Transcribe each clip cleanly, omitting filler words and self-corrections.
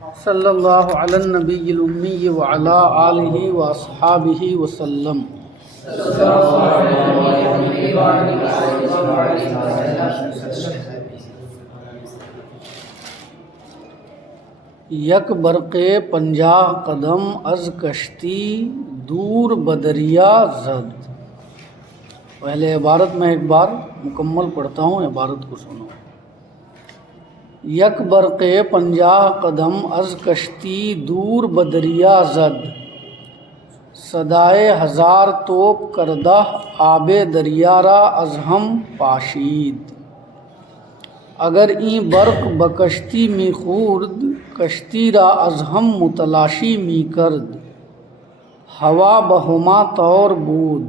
صلی اللہ علی النبی الامی وعلی آلہ واصحابہ وسلم۔ یک برق 50 قدم از کشتی دور بدریا زد۔ پہلے عبارت میں ایک بار مکمل پڑھتا ہوں، عبارت کو سنو۔ یک برق 50 قدم از کشتی دور بدریا زد، صدائے 1000 توپ کردہ آب دریا را از ہم پاشید۔ اگر این برق بکشتی می خورد، کشتی را از هم متلاشی می کرد، هوا بهما طور بود۔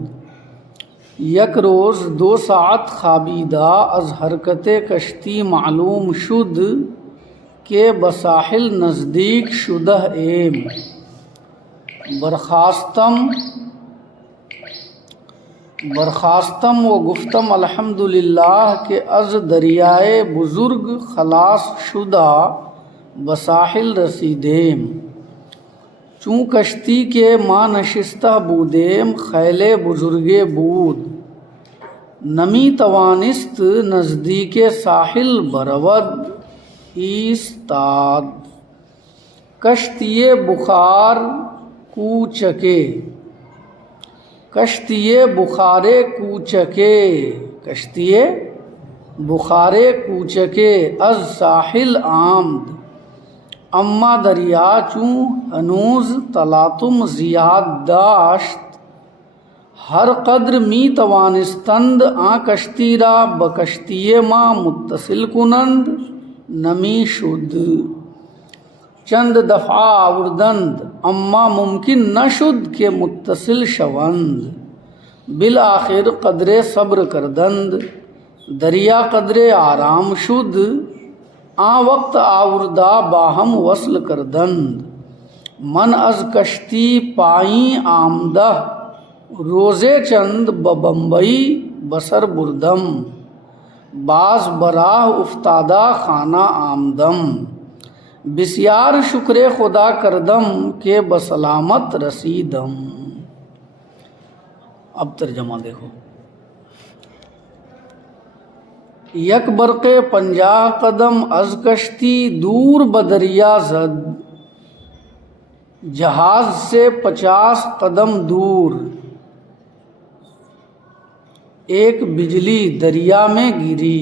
یک روز 2 ساعت خوابیدہ از حرکت کشتی معلوم شد کہ بساحل نزدیک شدہ ایم۔ برخاستم و گفتم الحمدللہ کہ از دریائے بزرگ خلاص شدہ بساحل رسیدیم۔ چون کشتی کے ما نشستہ بودیم، خیل بزرگے بود، نمی توانست نزدیک ساحل برود ایستاد۔ کشتی بخار کوچکے، کشتی بخارے کوچکے، کشتی بخارے کوچکے از ساحل آمد، اما دریا چون ہنوز تلاطم زیاد داشت، ہر قدر می توانستند آن کشتی را بکشتی ما متصل کنند نمی شد۔ چند دفعہ آوردند اما ممکن نشد کہ متصل شوند۔ بالآخر قدرے صبر کردند، دریا قدرے آرام شد، آن وقت آوردہ باہم وصل کردند۔ من از کشتی پائیں آمدہ، روزے چند ببمبئی بسر بردم، باز براہ افتادہ خانہ آمدم، بسیار شکر خدا کردم کہ بسلامت رسیدم۔ اب ترجمہ دیکھو۔ یک برق 50 قدم از کشتی دور بدریا زد، جہاز سے 50 قدم دور ایک بجلی دریا میں گری۔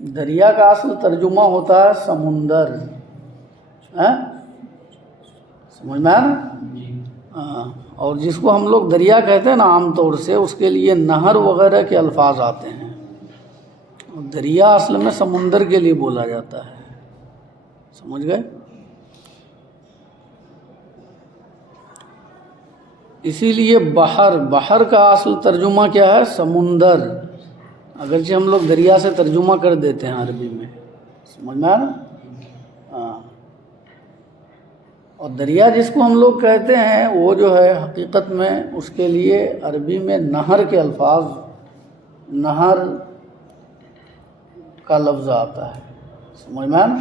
دریا کا اصل ترجمہ ہوتا ہے سمندر، سمجھ میں آیا؟ اور جس کو ہم لوگ دریا کہتے ہیں نا عام طور سے، اس کے لیے نہر وغیرہ کے الفاظ آتے ہیں۔ دریا اصل میں سمندر کے لیے بولا جاتا ہے، سمجھ گئے؟ اسی لیے بحر کا اصل ترجمہ کیا ہے؟ سمندر، اگرچہ ہم لوگ دریا سے ترجمہ کر دیتے ہیں عربی میں، سمجھ میں آیا؟ ہاں۔ اور دریا جس کو ہم لوگ کہتے ہیں وہ جو ہے حقیقت میں اس کے لیے عربی میں نہر کے الفاظ، نہر کا لفظ آتا ہے، سمجھ میں آیا؟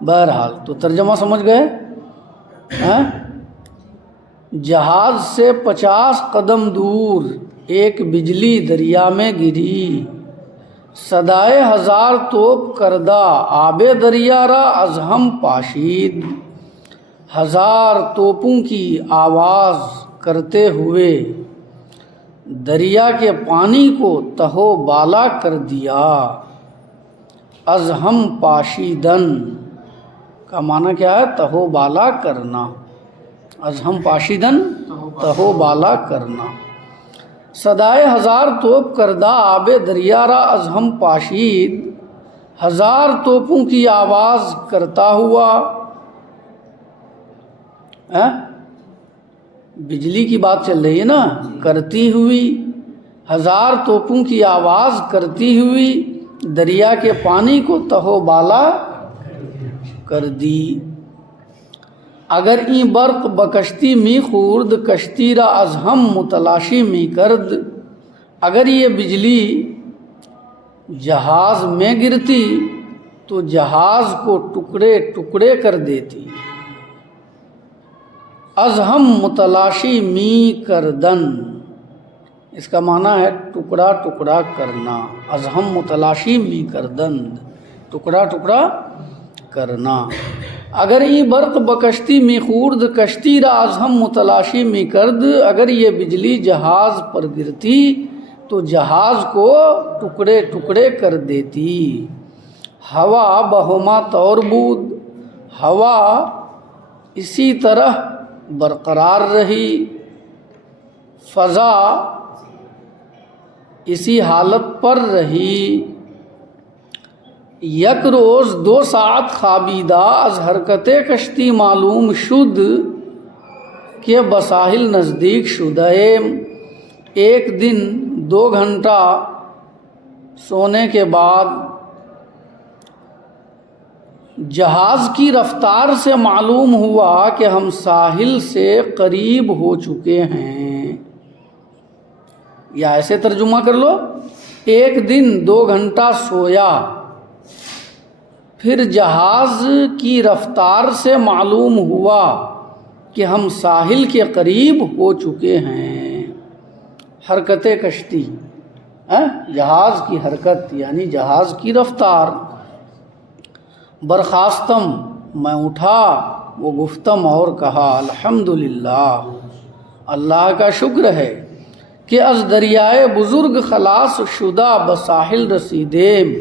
بہرحال تو ترجمہ سمجھ گئے؟ جہاز سے 50 قدم دور ایک بجلی دریا میں گری، صدائے 1000 توپ کردہ آب دریا را از ہم پاشید۔ 1000 توپوں کی آواز کرتے ہوئے دریا کے پانی کو تہو بالا کر دیا۔ از ہم پاشیدن کا معنی کیا ہے؟ تہو بالا کرنا۔ از ہم پاشیدن تہو بالا کرنا۔ صدائے 1000 توپ کردہ آب دریا را از ہم پاشید، 1000 توپوں کی آواز کرتا ہوا، بجلی کی بات چل رہی ہے نا، کرتی ہوئی، 1000 توپوں کی آواز کرتی ہوئی دریا کے پانی کو تہو بالا کر دی۔ اگر این برق بکشتی می خورد، کشتی را از ہم متلاشی می کرد، اگر یہ بجلی جہاز میں گرتی تو جہاز کو ٹکڑے ٹکڑے کر دیتی۔ از ہم متلاشی می کردن، اس کا معنی ہے ٹکڑا ٹکڑا کرنا۔ از ہم متلاشی می کردن، ٹکڑا ٹکڑا کرنا۔ اگر ای برق بکشتی می خورد کشتی را از ہم متلاشی می کرد، اگر یہ بجلی جہاز پر گرتی تو جہاز کو ٹکڑے ٹکڑے کر دیتی۔ ہوا بہما طور بود، ہوا اسی طرح برقرار رہی، فضا اسی حالت پر رہی۔ یک روز 2 ساعت خوابیدہ، از حرکت کشتی معلوم شد کہ بساحل نزدیک شدیم۔ ایک دن 2 گھنٹہ سونے کے بعد جہاز کی رفتار سے معلوم ہوا کہ ہم ساحل سے قریب ہو چکے ہیں، یا ایسے ترجمہ کر لو، ایک دن 2 گھنٹہ سویا، پھر جہاز کی رفتار سے معلوم ہوا کہ ہم ساحل کے قریب ہو چکے ہیں۔ حرکت کشتی، جہاز کی حرکت یعنی جہاز کی رفتار۔ برخاستم، میں اٹھا، وہ گفتم اور کہا، الحمدللہ، اللہ کا شکر ہے کہ از دریائے بزرگ خلاص شدہ بساحل رسیدیم،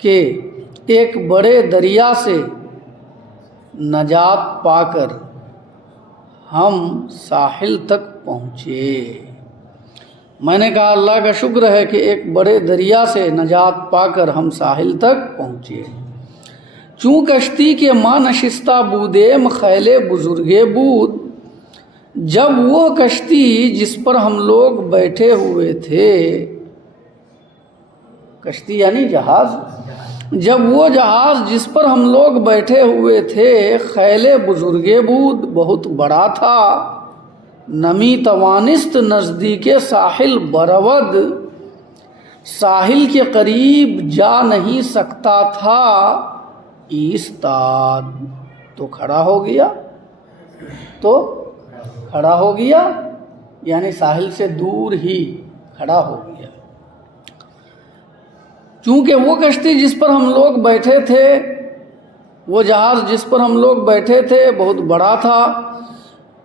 کہ ایک بڑے دریا سے نجات پا کر ہم ساحل تک پہنچے۔ میں نے کہا اللہ کا شکر ہے کہ ایک بڑے دریا سے نجات پا کر ہم ساحل تک پہنچے۔ چوں کشتی کے ماں نشستہ بودیم خیلے بزرگے بود، جب وہ کشتی جس پر ہم لوگ بیٹھے ہوئے تھے، کشتی یعنی جہاز، جب وہ جہاز جس پر ہم لوگ بیٹھے ہوئے تھے خیلے بزرگے بود، بہت بڑا تھا، نمی توانست نزدیک ساحل برود، ساحل کے قریب جا نہیں سکتا تھا، ایستاد، تو کھڑا ہو گیا، تو کھڑا ہو گیا یعنی ساحل سے دور ہی کھڑا ہو گیا۔ چونکہ وہ کشتی جس پر ہم لوگ بیٹھے تھے، وہ جہاز جس پر ہم لوگ بیٹھے تھے بہت بڑا تھا،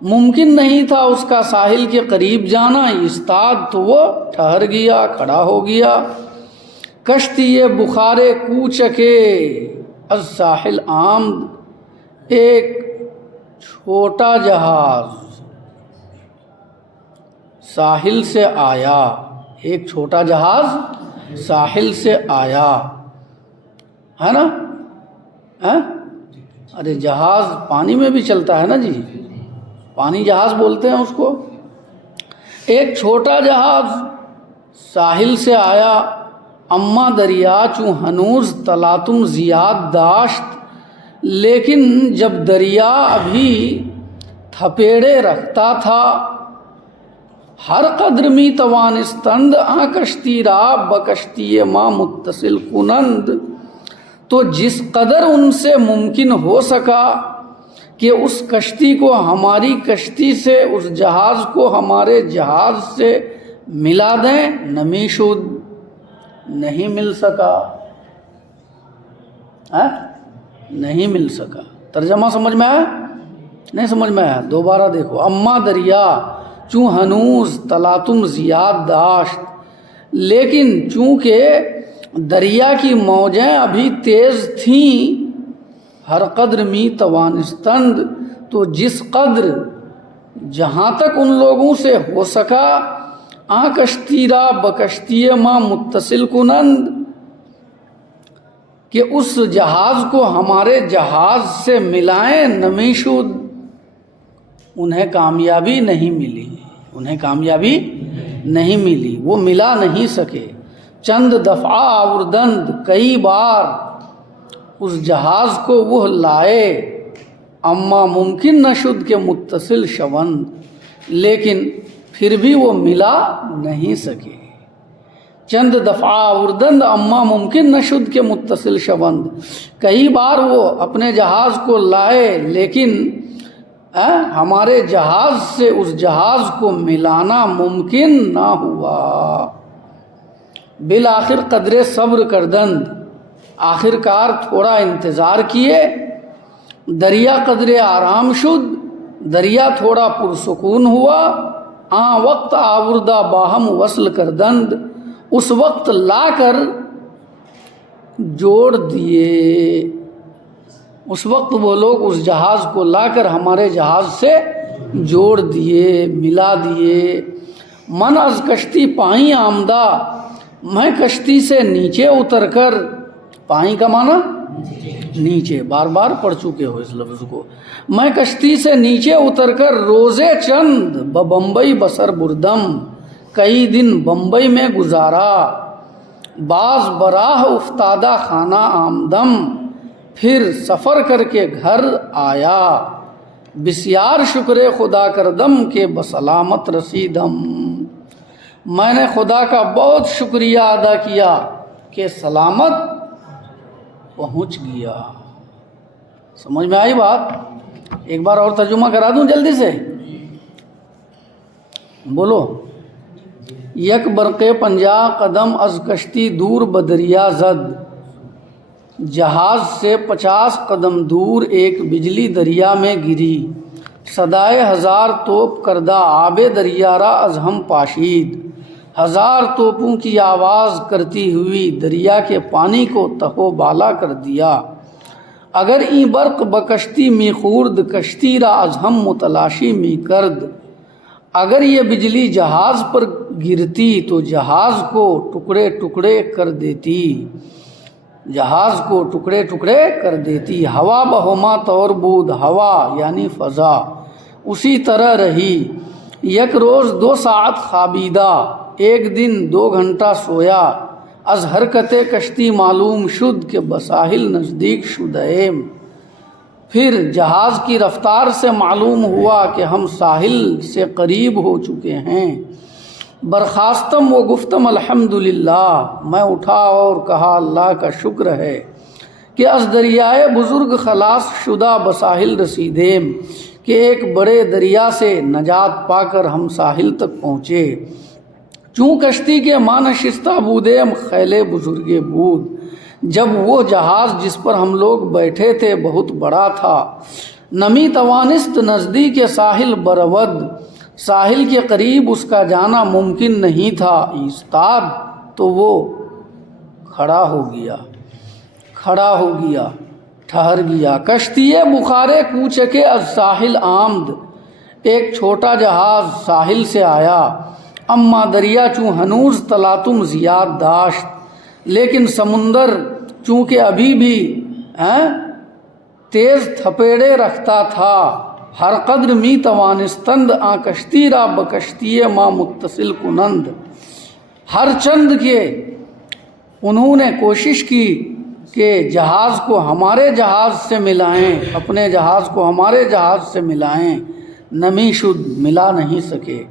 ممکن نہیں تھا اس کا ساحل کے قریب جانا، ایستاد، تو وہ ٹھہر گیا، کھڑا ہو گیا۔ کشتی بخارے کوچکے از ساحل آمد، ایک چھوٹا جہاز ساحل سے آیا، ایک چھوٹا جہاز ساحل سے آیا، ہے نا؟ ارے جہاز پانی میں بھی چلتا ہے نا جی، پانی جہاز بولتے ہیں اس کو۔ ایک چھوٹا جہاز ساحل سے آیا، اما دریا چوں ہنوز تلاتم زیاد داشت، لیکن جب دریا ابھی تھپیڑے رکھتا تھا، ہر قدر می توانستند آ کشتی را بکشتی ما متصل کنند، تو جس قدر ان سے ممکن ہو سکا کہ اس کشتی کو ہماری کشتی سے، اس جہاز کو ہمارے جہاز سے ملا دیں، نمی شد، نہیں مل سکا، نہیں مل سکا۔ ترجمہ سمجھ میں آیا؟ نہیں سمجھ میں آیا؟ دوبارہ دیکھو، اما دریا چوں ہنوز تلاتم زیاد داشت، لیکن چونکہ دریا کی موجیں ابھی تیز تھیں، ہر قدر می توانستند، تو جس قدر، جہاں تک ان لوگوں سے ہو سکا، آ کشتی را بکشتی ما متصل کنند، کہ اس جہاز کو ہمارے جہاز سے ملائیں، نمی شد، انہیں کامیابی نہیں ملی، انہیں کامیابی نہیں ملی، وہ ملا نہیں سکے۔ چند دفعہ آوردند، کئی بار اس جہاز کو وہ لائے، اما ممکن نشد کہ متصل شوند، لیکن پھر بھی وہ ملا نہیں سکے۔ چند دفعہ آوردند اما ممکن نشد کے متصل شوند، کئی بار وہ اپنے جہاز کو لائے لیکن ہمارے جہاز سے اس جہاز کو ملانا ممکن نہ ہوا۔ بالآخر قدرے صبر کردند، آخر کار تھوڑا انتظار کیے، دریا قدرے آرام شد، دریا تھوڑا پرسکون ہوا، وقت آوردہ باہم وصل کردند، اس وقت لا کر جوڑ دیے، اس وقت وہ لوگ اس جہاز کو لا کر ہمارے جہاز سے جوڑ دیے، ملا دیے۔ من از کشتی پائیں آمدہ، میں کشتی سے نیچے اتر کر، پائیں کا معنی نیچے، بار بار پڑھ چکے ہو اس لفظ کو، میں کشتی سے نیچے اتر کر روزے چند بمبئی بسر بردم، کئی دن بمبئی میں گزارا، باز براہ افتادہ خانہ آمدم، پھر سفر کر کے گھر آیا، بسیار شکر خدا کردم کہ بسلامت رسیدم، میں نے خدا کا بہت شکریہ ادا کیا کہ سلامت پہنچ گیا۔ سمجھ میں آئی بات؟ ایک بار اور ترجمہ کرا دوں جلدی سے، بولو۔ یک برقے 50 قدم از کشتی دور بدریا زد، جہاز سے 50 قدم دور ایک بجلی دریا میں گری، صدائے 1000 توپ کردہ آب دریا را از ہم پاشید، 1000 توپوں کی آواز کرتی ہوئی دریا کے پانی کو تہو بالا کر دیا، اگر این برق بکشتی می خورد کشتی را از ہم متلاشی می کرد، اگر یہ بجلی جہاز پر گرتی تو جہاز کو ٹکڑے ٹکڑے کر دیتی، جہاز کو ٹکڑے ٹکڑے کر دیتی، ہوا بہما طور بود، ہوا یعنی فضا اسی طرح رہی، یک روز 2 ساعت خوابیدہ، ایک دن 2 گھنٹہ سویا، از حرکت کشتی معلوم شد کہ بساحل نزدیک شدیم، پھر جہاز کی رفتار سے معلوم ہوا کہ ہم ساحل سے قریب ہو چکے ہیں، برخاستم و گفتم الحمدللہ، میں اٹھا اور کہا اللہ کا شکر ہے کہ از دریائے بزرگ خلاص شدہ بساحل رسیدیم، کہ ایک بڑے دریا سے نجات پا کر ہم ساحل تک پہنچے، چوں کشتی کے مانشستہ بودیم خیل بزرگ بود، جب وہ جہاز جس پر ہم لوگ بیٹھے تھے بہت بڑا تھا، نمی توانست نزدیک ساحل برود، ساحل کے قریب اس کا جانا ممکن نہیں تھا، ایستاد تو وہ کھڑا ہو گیا، ٹھہر گیا، کشتی بخارے کوچکے از ساحل آمد، ایک چھوٹا جہاز ساحل سے آیا، اما دریا چوں ہنوز تلاطم زیاد داشت، لیکن سمندر چونکہ ابھی بھی تیز تھپیڑے رکھتا تھا، ہر قدر می توانستند آ کشتی را بکشتی ما متصل کنند، ہر چند کے انہوں نے کوشش کی کہ جہاز کو ہمارے جہاز سے ملائیں، اپنے جہاز کو ہمارے جہاز سے ملائیں، نمی شد، ملا نہیں سکے،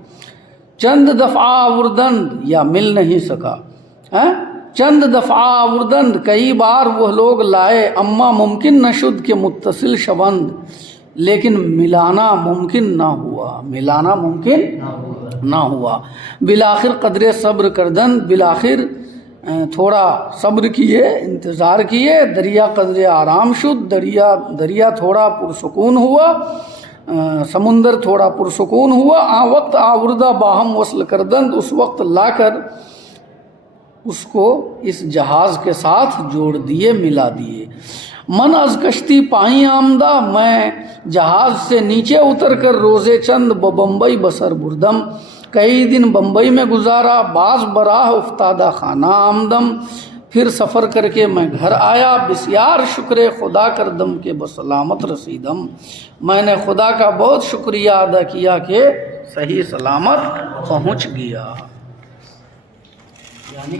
چند دفعہ آوردند یا مل نہیں سکا، چند دفعہ آوردند کئی بار وہ لوگ لائے، اما ممکن نشد کہ متصل شوند، لیکن ملانا ممکن نہ ہوا، بالآخر قدرے صبر کردند، بالآخر تھوڑا صبر کیے، انتظار کیے، دریا قدرے آرام شد، دریا تھوڑا پرسکون ہوا، سمندر تھوڑا پرسکون ہوا، وقت آوردہ باہم وصل کردند، اس وقت لا کر اس کو اس جہاز کے ساتھ جوڑ دیے، ملا دیے۔ من از کشتی پائیں آمدہ، میں جہاز سے نیچے اتر کر روزے چند بمبئی بسر بردم، کئی دن بمبئی میں گزارا، باز براہ افتادہ خانہ آمدم، پھر سفر کر کے میں گھر آیا، بسیار شکر خدا کردم کہ بسلامت رسیدم، میں نے خدا کا بہت شکریہ ادا کیا کہ صحیح سلامت پہنچ گیا، یعنی